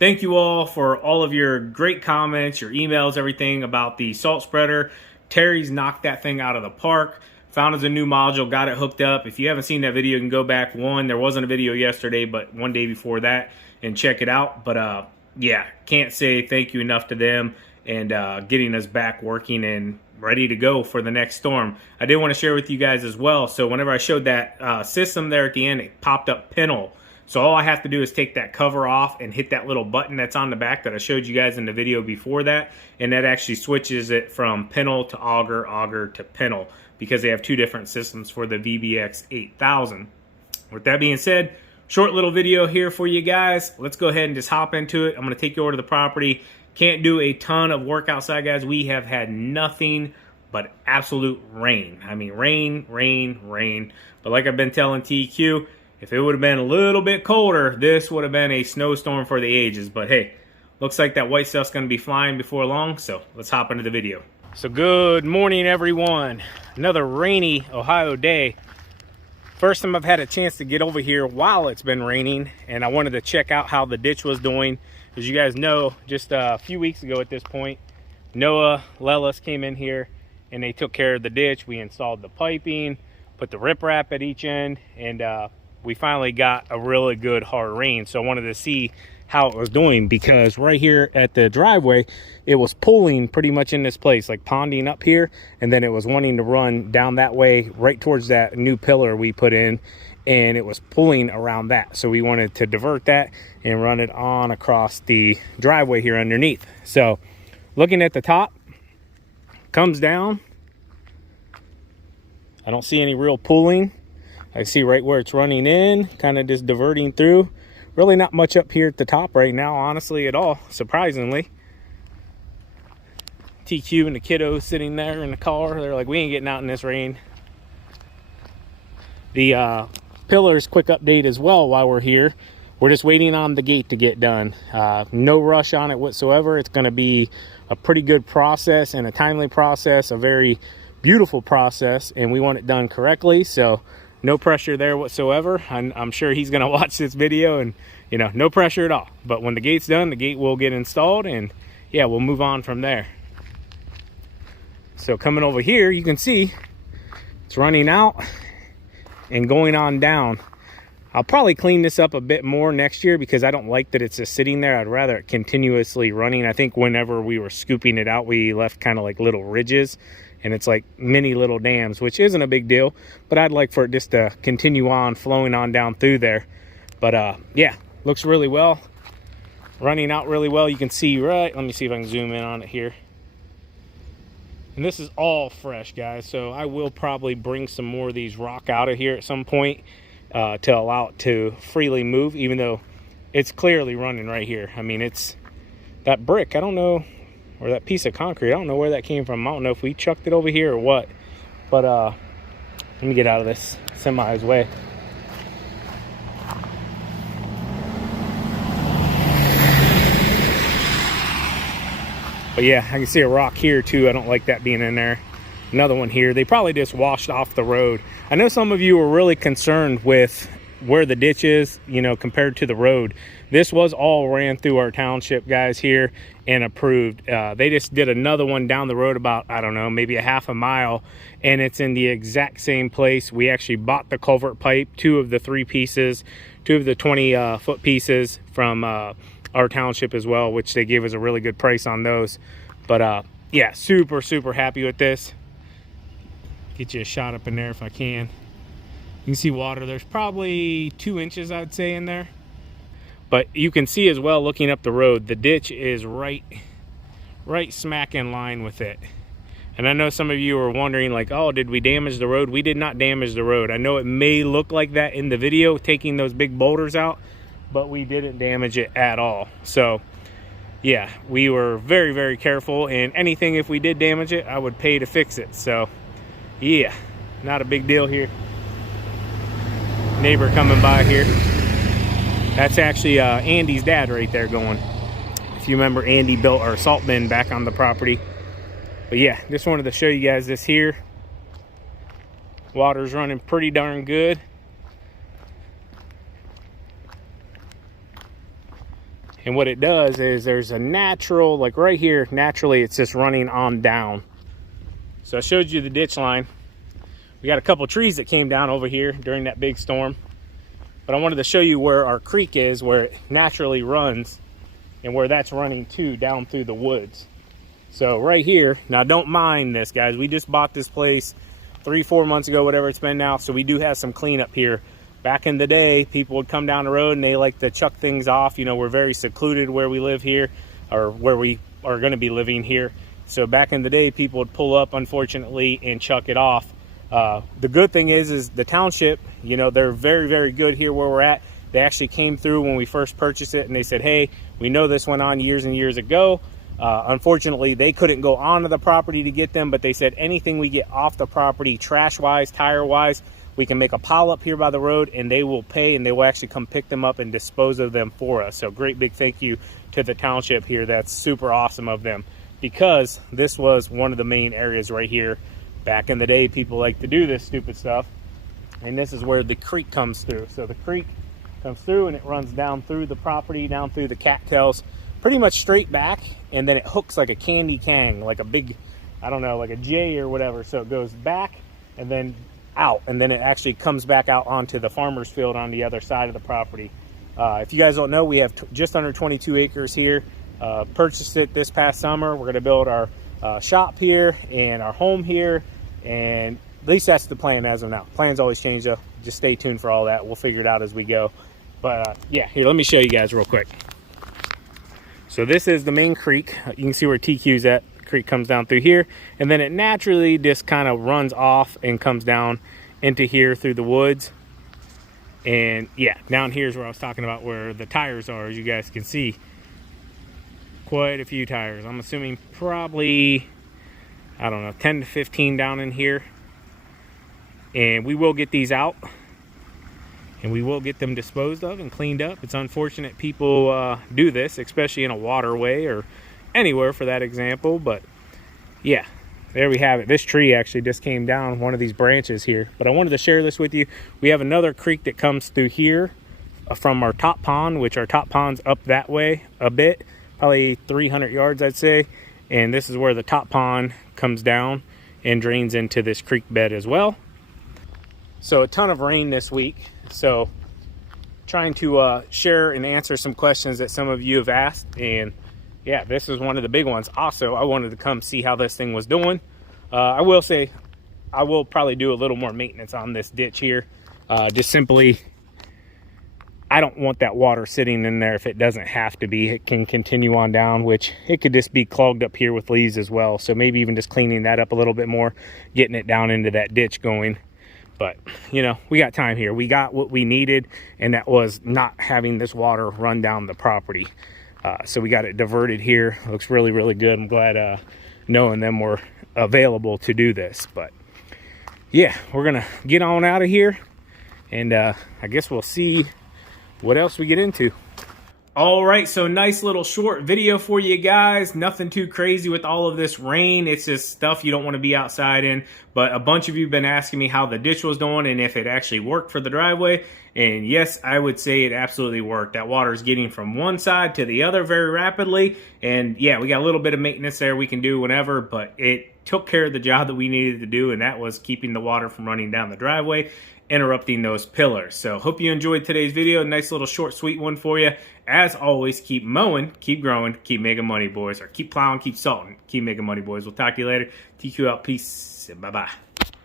Thank you all for all of your great comments, your emails, everything about the salt spreader. Terry's knocked that thing out of the park. Found us a new module, got it hooked up. If you haven't seen that video, you can go back there wasn't a video yesterday, but one day before that, and check it out. But yeah, can't say thank you enough to them and getting us back working and ready to go for the next storm. I did want to share with you guys as well. So whenever I showed that system there at the end, it popped up pinhole. So all I have to do is take that cover off and hit that little button that's on the back that I showed you guys in the video before that, and that actually switches it from pinhole to auger, auger to pinhole, because they have two different systems for the VBX 8000. With that being said, short little video here for you guys. Let's go ahead and just hop into it. I'm going to take you over to the property. Can't do a ton of work outside, guys. We have had nothing but absolute rain. I mean, rain, rain, rain. But like I've been telling TQ, if it would have been a little bit colder, this would have been a snowstorm for the ages. But hey, looks like that white stuff's going to be flying before long, so let's hop into the video. So good morning, everyone. Another rainy Ohio day. First time I've had a chance to get over here while it's been raining, and I wanted to check out how the ditch was doing. As you guys know, just a few weeks ago at this point, Noah, LLSC came in here and they took care of the ditch. We installed the piping, put the riprap at each end, and we finally got a really good hard rain. So I wanted to see how it was doing, because right here at the driveway, it was pulling pretty much in this place, like ponding up here, and then it was wanting to run down that way right towards that new pillar we put in, and it was pulling around that. So we wanted to divert that and run it on across the driveway here underneath. So looking at the top, comes down. I don't see any real pulling. I see right where it's running in, kind of just diverting through. Really not much up here at the top right now, honestly, at all, surprisingly. TQ and the kiddos sitting there in the car. They're like, we ain't getting out in this rain. The pillars, quick update as well while we're here. We're just waiting on the gate to get done. No rush on it whatsoever. It's going to be a pretty good process and a timely process, a very beautiful process, and we want it done correctly. So no pressure there whatsoever. I'm sure he's going to watch this video, and you know, no pressure at all. But when the gate's done, the gate will get installed, and yeah, we'll move on from there. So coming over here, you can see it's running out and going on down. I'll probably clean this up a bit more next year, because I don't like that it's just sitting there. I'd rather it continuously running. I think whenever we were scooping it out, we left kind of like little ridges, and it's like mini little dams, which isn't a big deal, but I'd like for it just to continue on flowing on down through there. But yeah, looks really well, running out really well. You can see right, let me see if I can zoom in on it here. And this is all fresh, guys, so I will probably bring some more of these rock out of here at some point to allow it to freely move, even though it's clearly running right here. I mean, it's that brick, I don't know, or that piece of concrete, I don't know where that came from. I don't know if we chucked it over here or what, but let me get out of this semi's way. But yeah, I can see a rock here too. I don't like that being in there. Another one here. They probably just washed off the road. I know some of you were really concerned with where the ditch is, you know, compared to the road. This was all ran through our township, guys, here, and approved. They just did another one down the road about, I don't know, maybe a half a mile, and it's in the exact same place. We actually bought the culvert pipe, two of the 20-foot pieces from our township as well, which they gave us a really good price on those. But yeah, super happy with this. Get you a shot up in there if I can. You can see water. There's probably 2 inches, I'd say, in there. But you can see as well, looking up the road, the ditch is right smack in line with it. And I know some of you are wondering, like, oh, did we damage the road? We did not damage the road. I know it may look like that in the video, taking those big boulders out, but we didn't damage it at all. So yeah, we were very careful, and anything, if we did damage it, I would pay to fix it. So yeah, not a big deal here. Neighbor coming by here. That's actually Andy's dad right there going. If you remember, Andy built our salt bin back on the property. But yeah, just wanted to show you guys this here. Water's running pretty darn good. And what it does is there's a natural, like right here, naturally it's just running on down. So I showed you the ditch line. We got a couple trees that came down over here during that big storm. But I wanted to show you where our creek is, where it naturally runs, and where that's running to down through the woods. So right here, now don't mind this, guys. We just bought this place 3-4 months ago, whatever it's been now. So we do have some cleanup here. Back in the day, people would come down the road and they like to chuck things off. You know, we're very secluded where we live here, or where we are going to be living here. So back in the day, people would pull up, unfortunately, and chuck it off. The good thing is the township, you know, they're very, very good here where we're at. They actually came through when we first purchased it and they said, hey, we know this went on years and years ago. Unfortunately, they couldn't go onto the property to get them, but they said anything we get off the property, trash-wise, tire-wise, we can make a pile up here by the road and they will pay, and they will actually come pick them up and dispose of them for us. So great big thank you to the township here. That's super awesome of them, because this was one of the main areas right here. Back in the day, people like to do this stupid stuff. And this is where the creek comes through. So the creek comes through and it runs down through the property, down through the cattails, pretty much straight back, and then it hooks like a candy cane, like a big, I don't know, like a J or whatever. So it goes back and then out, and then it actually comes back out onto the farmer's field on the other side of the property. If you guys don't know, we have just under 22 acres here. Purchased it this past summer. We're going to build our shop here and our home here, and at least that's the plan as of now. Plans always change though. Just stay tuned for all that. We'll figure it out as we go. But yeah, here, let me show you guys real quick. So this is the main creek. You can see where TQ's at. The creek comes down through here, and then it naturally just kind of runs off and comes down into here through the woods. And yeah, down here is where I was talking about, where the tires are. As you guys can see, quite a few tires. I'm assuming probably, I don't know, 10 to 15 down in here. And we will get these out, and we will get them disposed of and cleaned up. It's unfortunate people do this, especially in a waterway or anywhere for that example. But yeah, there we have it. This tree actually just came down, one of these branches here. But I wanted to share this with you. We have another creek that comes through here from our top pond, which our top pond's up that way a bit, probably 300 yards, I'd say. And this is where the top pond comes down and drains into this creek bed as well. So a ton of rain this week. So trying to share and answer some questions that some of you have asked. And yeah, this is one of the big ones. Also, I wanted to come see how this thing was doing. I will say I will probably do a little more maintenance on this ditch here. Just simply, I don't want that water sitting in there if it doesn't have to be. It can continue on down, which it could just be clogged up here with leaves as well. So maybe even just cleaning that up a little bit more, getting it down into that ditch going. But, you know, we got time here. We got what we needed, and that was not having this water run down the property. So we got it diverted here. It looks really, really good. I'm glad knowing them were available to do this. But, yeah, we're going to get on out of here, and I guess we'll see what else we get into. All right, so nice little short video for you guys. Nothing too crazy with all of this rain. It's just stuff you don't want to be outside in. But a bunch of you have been asking me how the ditch was doing and if it actually worked for the driveway. And yes, I would say it absolutely worked. That water is getting from one side to the other very rapidly. And yeah, we got a little bit of maintenance there we can do whenever, but it took care of the job that we needed to do, and that was keeping the water from running down the driveway, interrupting those pillars. So hope you enjoyed today's video. Nice little short, sweet one for you. As always, keep mowing, keep growing, keep making money, boys. Or keep plowing, keep salting, keep making money, boys. We'll talk to you later. TQ out. Peace. Bye-bye.